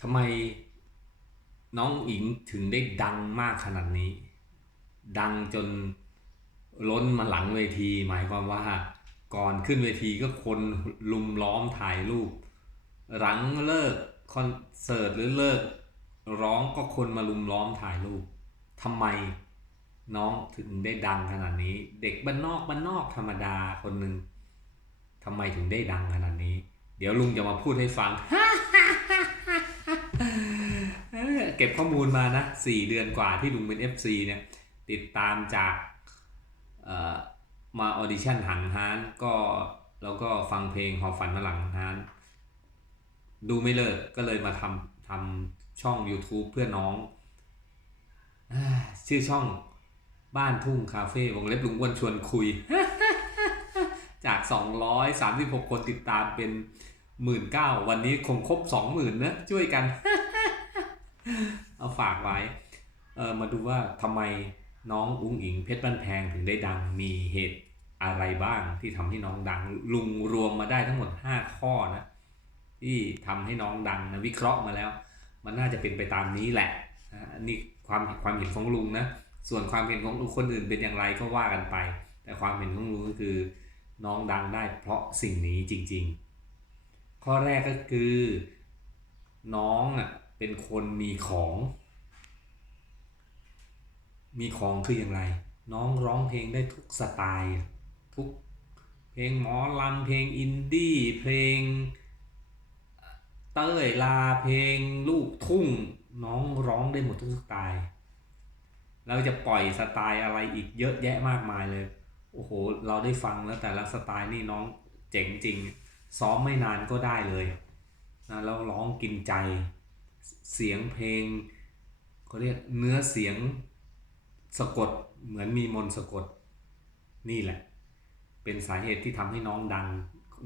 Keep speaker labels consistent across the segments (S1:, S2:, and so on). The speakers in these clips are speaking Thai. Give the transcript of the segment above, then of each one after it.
S1: ทำไมน้องอิงถึงได้ดังมากขนาดนี้ ดังจนล้นมาหลังเวที หมายความว่าก่อนขึ้นเวทีก็คนลุมล้อมถ่ายรูป หลังเลิกคอนเสิร์ตหรือเลิกร้องก็คนมาลุมล้อมถ่ายรูปทำไมน้องถึงได้ดังขนาดนี้ เด็กบ้านนอกบ้านนอกธรรมดาคนหนึ่งทำไมถึงได้ดังขนาดนี้ เดี๋ยวลุงจะมาพูดให้ฟัง เก็บข้อมูลมานะสี่เดือนกว่าที่ลุงเป็น FC เนี่ยติดตามจากมาออดิชั่นหังฮานก็แล้วก็ฟังเพลงหอฝันมาหลังฮานดูไม่เลิกก็เลยมาทำทำช่อง YouTube เพื่อน้องอชื่อช่องบ้านทุ่งคาเฟ่วงเล็บลุงอ้วนชวนคุย จาก 236 คนติดตามเป็น 19,000วันนี้คงครบ 20,000นะช่วยกัน เอาฝากไว้เออมาดูว่าทำไมน้องอุ้งอิงเพชรบ้านแพงถึงได้ดังมีเหตุอะไรบ้างที่ทำให้น้องดังลุงรวมมาได้ทั้งหมด 5 ข้อนะที่ทำให้น้องดังนะวิเคราะห์มาแล้ว มันน่าจะเป็นไปตามนี้แหละนี่ความความเห็นของลุงนะส่วนความเห็นของคนอื่นเป็นอย่างไรก็ว่ากันไป แต่ความเห็นของลุงก็คือ น้องดังได้เพราะสิ่งนี้จริง ๆ ข้อแรกก็คือ น้องอะ เป็นคนมีของ มีของคืออย่างไร น้องร้องเพลงได้ทุกสไตล์ทุกเพลงหมอลำเพลงอินดี้เพลงเต้ยลาเพลงลูกทุ่ง น้องร้องได้หมดทุกสไตล์เราจะปล่อยสไตล์อะไรอีกเยอะแยะมากมายเลย โอ้โห เราได้ฟังแล้วแต่ละสไตล์นี่น้องเจ๋งจริง ซ้อมไม่นานก็ได้เลยนะแล้วร้องกินใจ เสียงเพลงเขาเรียกเนื้อเสียงสะกดเหมือนมีมนสะกดนี่แหละ เป็นสาเหตุที่ทำให้น้องดัง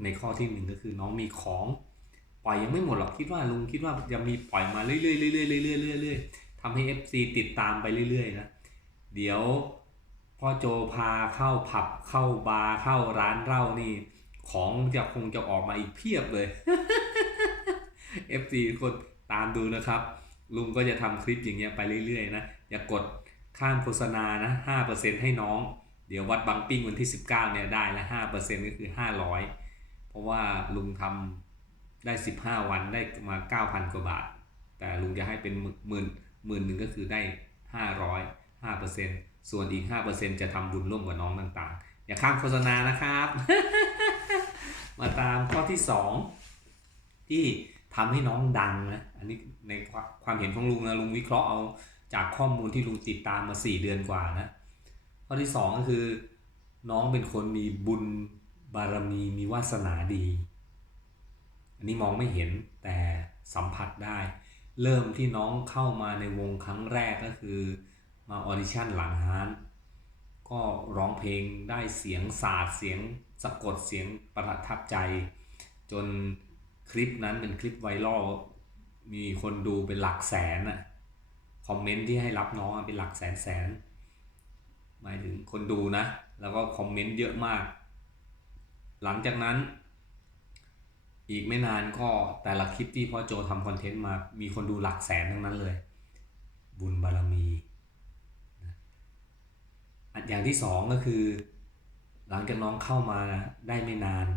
S1: ในข้อที่หนึ่งก็คือน้องมีของปล่อยยังไม่หมดหรอกคิดว่าลุงคิดว่าจะมีปล่อยมาเรื่อยๆเรื่อยๆเรื่อยๆเรื่อยๆทำให้ FC ติดตามไปเรื่อยๆนะเดี๋ยวพ่อโจพาเข้าผับเข้าบาร์เข้าร้านเหล้านี่ ของจะคงจะออกมาอีกเพียบเลย FC คน ตามดูนะครับ ลุงก็จะทำคลิปอย่างเงี้ยไปเรื่อยๆนะ อย่ากดข้ามโฆษณานะ5%ให้น้อง เดี๋ยววัดบางปิ้งวันที่ 19เนี่ยได้ละ5%ก็คือ 500 เพราะว่าลุงทำได้ 15 วันได้มา 9,000 กว่าบาท แต่ลุงจะให้เป็นหมื่นหมื่นหนึ่งก็คือได้ 500 5%ส่วนอีก 5%จะทำบุญร่วมกับน้องต่างๆ อย่าข้ามโฆษณานะครับ มาตามข้อที่ 2 ที่ ทำให้น้องดังนะอันนี้ในความเห็นของลุงนะลุงวิเคราะห์เอาจากข้อมูลที่ลุงติดตามมา 4 เดือนกว่านะข้อที่2ก็คือ น้องเป็นคนมีบุญบารมีมีวาสนาดี อันนี้มองไม่เห็นแต่สัมผัสได้ เริ่มที่น้องเข้ามาในวงครั้งแรกก็คือมาออดิชั่นหลังฮานก็ร้องเพลงได้เสียงสาดเสียงสะกดเสียงประทับใจ จน คลิปนั้นเป็นคลิปไวรัลมีคนดูเป็นหลักแสนอะคอมเมนต์ที่ให้รับน้องเป็นหลักแสนแสนหมายถึงคนดูนะ แล้วก็คอมเมนต์เยอะมาก หลังจากนั้น อีกไม่นานก็แต่ละคลิปที่พ่อโจทำคอนเทนต์มามีคนดูหลักแสนทั้งนั้นเลย บุญบารมีอันอย่างที่สองก็คือ หลังจากน้องเข้ามานะได้ไม่นาน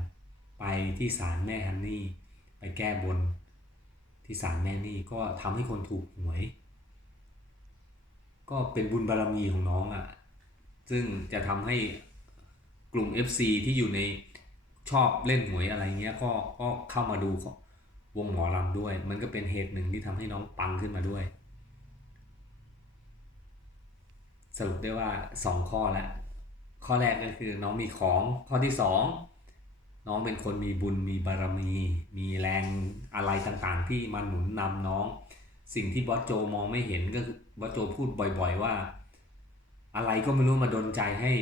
S1: ไปที่ศาลแม่ฮันนี่ ไปแก้บนที่ศาลแม่นี่ก็ทำให้คนถูกหวย ก็เป็นบุญบารมีของน้องอะ่ะ ซึ่งจะทำให้กลุ่ม FC ที่อยู่ในชอบเล่นหวยอะไรเงี้ยก็ก็เข้ามาดูวงหมอลำด้วย มันก็เป็นเหตุหนึ่งที่ทำให้น้องปังขึ้นมาด้วย สรุปได้ว่าสองข้อแล้วข้อแรกก็คือน้องมีของข้อที่สอง น้องเป็นคนมีบุญมีบารมี มีแรงอะไรต่างๆ ที่มาหนุนนำน้อง สิ่งที่บอสโจมองไม่เห็นก็คือบอสโจพูดบ่อย ๆ ว่า อะไรก็ไม่รู้มาดนใจให้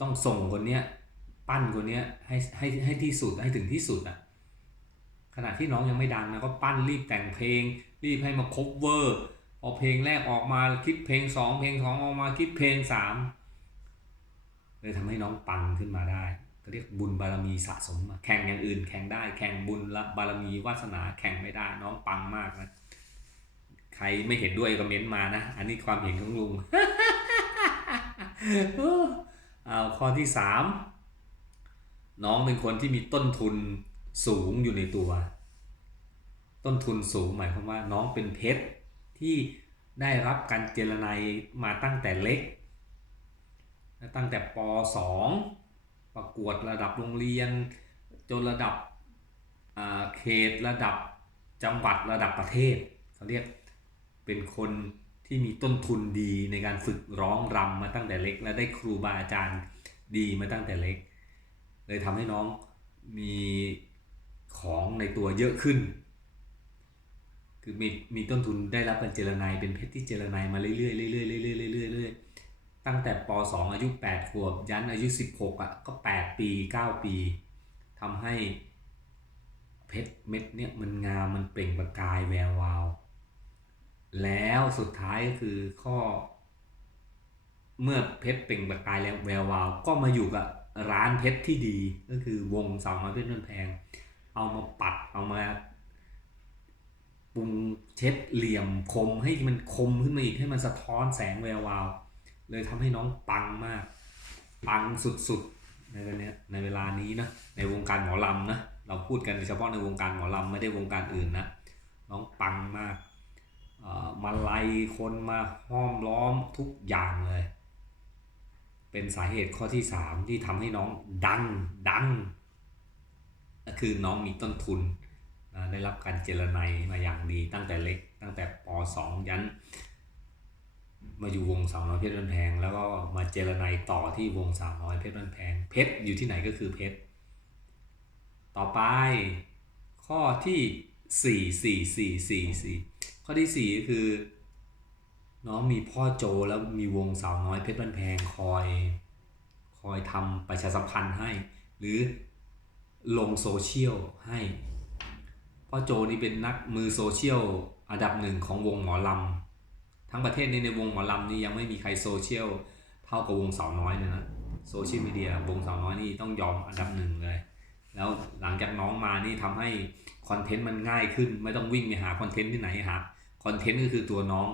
S1: ต้องส่งคนเนี้ยปั้นคนเนี้ยให้ให้ให้ที่สุดให้ถึงที่สุดอะขณะที่น้องยังไม่ดังนะก็ปั้นรีบแต่งเพลง รีบให้มาคบเวอร์พอเพลงแรกออกมาคิดเพลงสองเพลงสองออกมาคิดเพลงสามเลยทำให้น้องปังขึ้นมาได้ เรียกบุญบารมีสะสมมาแข่งอย่างอื่นแข่งได้แข่งบุญละบารมีวาสนาแข่งไม่ได้น้องปังมากนะใครไม่เห็นด้วยก็เม้นต์มานะ อันนี้ความเห็นของลุงเอาข้อที่สามน้องเป็นคนที่มีต้นทุนสูงอยู่ในตัว ต้นทุนสูงหมายความว่า น้องเป็นเพชรที่ได้รับการเจรไนมาตั้งแต่เล็ก ตั้งแต่ป .2 ประกวดระดับโรงเรียน จนระดับเขตระดับจังหวัดระดับประเทศเขาเรียกเป็นคนที่มีต้นทุนดีในการฝึกร้องรำมาตั้งแต่เล็ก และได้ครูบาอาจารย์ดีมาตั้งแต่เล็ก เลยทำให้น้องมีของในตัวเยอะขึ้น คือมีมีต้นทุนได้รับการเจรไนายเป็นเพชรที่เจรไนายมาเรื่อยเรื่อยๆเรื่อยๆเรื่อยๆเรื่อยๆ ตั้งแต่ป .2 อายุ 8 ขวบ ยันอายุ 16 อะ ก็ 8 ปี 9 ปีทำให้เพชรเม็ดเนี่ยมันงามมันเปล่งประกายแวววาว แล้วสุดท้ายก็คือข้อ เมื่อเพชรเปล่งประกายแล้วแวววาว ก็มาอยู่กับร้านเพชรที่ดีก็คือวงสาวน้อยเพชรเงินแพง เอามาปัดเอามาปรุงเช็ดเหลี่ยมคมให้มันคมขึ้นมาอีกให้มันสะท้อนแสงแวววาว เลยทำให้น้องปังมาก ปังสุดๆ ในวันเนี้ยในเวลานี้นะ ในวงการหมอลำนะ เราพูดกันเฉพาะในวงการหมอลำไม่ได้วงการอื่นนะ น้องปังมากมาไล่คนมาห้อมล้อมทุกอย่างเลย เป็นสาเหตุข้อที่สามที่ทำให้น้องดังดังก็คือน้องมีต้นทุน ได้รับการเจรไนมาอย่างดีตั้งแต่เล็กตั้งแต่ป .2 ยัน มาอยู่วงสาวน้อยเพชรบ้านแพง แล้วก็มาเจรไนต่อที่วงสาวน้อยเพชรบ้านแพง เพชรอยู่ที่ไหนก็คือเพชร ต่อไปข้อที่สี่สี่สี่สี่สี่ข้อที่สี่ก็คือ น้องมีพ่อโจแล้วมีวงสาวน้อยเพชรบ้านแพงคอย คอยทำประชาสัมพันธ์ให้ หรือลงโซเชียลให้พ่อโจนี่เป็นนักมือโซเชียลอันดับหนึ่งของวงหมอลำ ทั้งประเทศในในวงหมอลำนี่ยังไม่มีใครโซเชียลเท่ากับวงสาวน้อยเลยนะโซเชียลมีเดียวงสาวน้อยนี่ต้องยอมอันดับหนึ่งเลย แล้วหลังจากน้องมานี่ทำให้คอนเทนต์มันง่ายขึ้น ไม่ต้องวิ่งไปหาคอนเทนต์ที่ไหนหาคอนเทนต์ก็คือตัวน้อง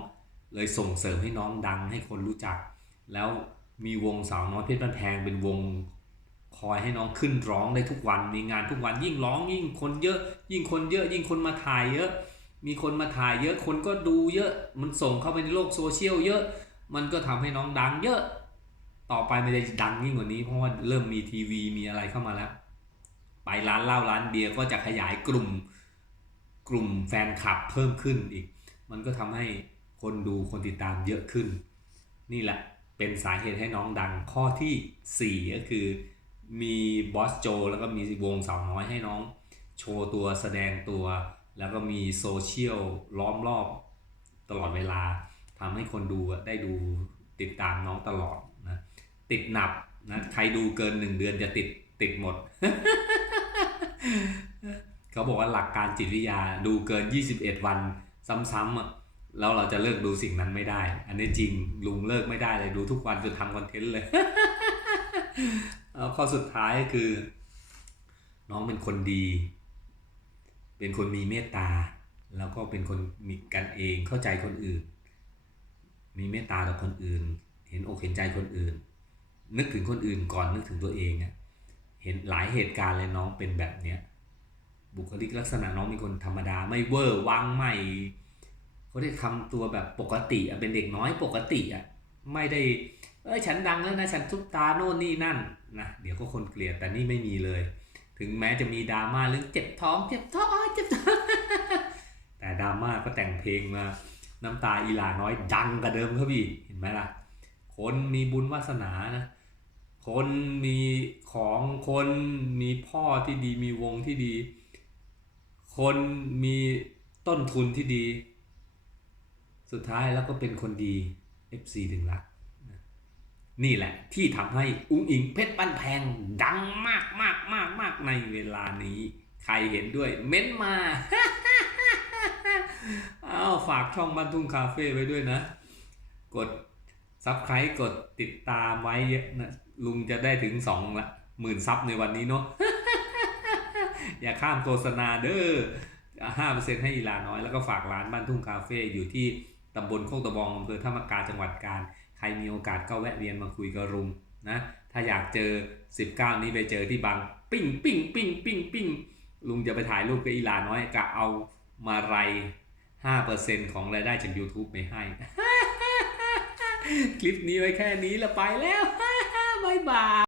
S1: เลยส่งเสริมให้น้องดังให้คนรู้จัก แล้วมีวงสาวน้อยเพชรบ้านแพงเป็นวงคอยให้น้องขึ้นร้องได้ทุกวันมีงานทุกวันยิ่งร้องยิ่งคนเยอะ ยิ่งคนเยอะยิ่งคนมาถ่ายเยอะ มีคนมาถ่ายเยอะคนก็ดูเยอะมันส่งเข้าไปในโลกโซเชียลเยอะ มันก็ทำให้น้องดังเยอะ ต่อไปมันจะดังยิ่งกว่านี้เพราะว่าเริ่มมีทีวีมีอะไรเข้ามาแล้ว ไปร้านเหล้าร้านเบียร์ก็จะขยายกลุ่มกลุ่มแฟนคลับเพิ่มขึ้นอีก มันก็ทำให้คนดูคนติดตามเยอะขึ้น นี่แหละเป็นสาเหตุให้น้องดังข้อทีสี่4 ก็คือมีบอสโจแล้วก็มีวงสาวน้อยให้น้อง โชว์ตัวแสดงตัว แล้วก็มีโซเชียลล้อมรอบตลอดเวลาทำให้คนดูได้ดูติดตามน้องตลอดนะติดหนับนะใครดูเกินหนึ่งเดือนจะติดติดหมด เขาบอกว่าหลักการจิตวิทยาดูเกิน 21 วันซ้ำๆอะแล้วเราจะเลิกดูสิ่งนั้นไม่ได้ อันนี้จริงลุงเลิกไม่ได้เลยดูทุกวันจนทำคอนเทนต์เลยแล้วข้อสุดท้ายก็คือ น้องเป็นคนดี เป็นคนมีเมตตา แล้วก็เป็นคนมีกันเองเข้าใจคนอื่น มีเมตตาต่อคนอื่น เห็นอกเห็นใจคนอื่น นึกถึงคนอื่นก่อนนึกถึงตัวเองอะเห็นหลายเหตุการณ์เลยน้องเป็นแบบเนี้ยบุคลิกลักษณะน้องเป็นคนธรรมดาไม่เวอร์วังไม่เขาเรียกทำตัวแบบปกติอะเป็นเด็กน้อยปกติอะไม่ได้เอ้ยฉันดังแล้วนะฉันทุบตาโน่นนี่นั่นนะเดี๋ยวก็คนเกลียดแต่นี่ไม่มีเลย ถึงแม้จะมีดราม่าเรื่องเจ็บท้องเจ็บท้องเจ็บท้องแต่ดราม่าก็แต่งเพลงมา น้ำตาอีหลาน้อยดังกว่าเดิมครับพี่เห็นไหมล่ะ คนมีบุญวาสนานะ คนมีของคนมีพ่อที่ดีมีวงที่ดี คนมีต้นทุนที่ดี สุดท้ายแล้วก็เป็นคนดี FC ถึงรัก นี่แหละที่ทำให้อุ้งอิงเพชรปั้นแพงดังมากมากมากมากในเวลานี้ ใครเห็นด้วยเม้นมาเอาฝากช่องบ้านทุ่งคาเฟ่ไว้ด้วยนะ กดซับ s c ค i b e กดติดตามไว้เยอะนะลุงจะได้ถึงสองละหมื่นซับในวันนี้เนาะอย่าข้ามโฆษณาเด้อห้าเปอร์เซ็นต์ให้อีลาน้อยแล้วก็ฝากร้านบ้านทุ่งคาเฟ่อยู่ที่ตำบลโคกตะบองอำเภอท่ามกาจังหวัดกาญ ใครมีโอกาสก็แวะเวียนมาคุยกับลุงนะถ้าอยากเจอ 19 นี้ไปเจอที่บางปิ้งปิ้งปิ้งปิ้งปิ้งลุงจะไปถ่ายรูปกับอีลาน้อยกะเอามาไร5%ของรายได้จาก YouTube ไปให้ คลิปนี้ไว้แค่นี้ละไปแล้ว บ๊ายบาย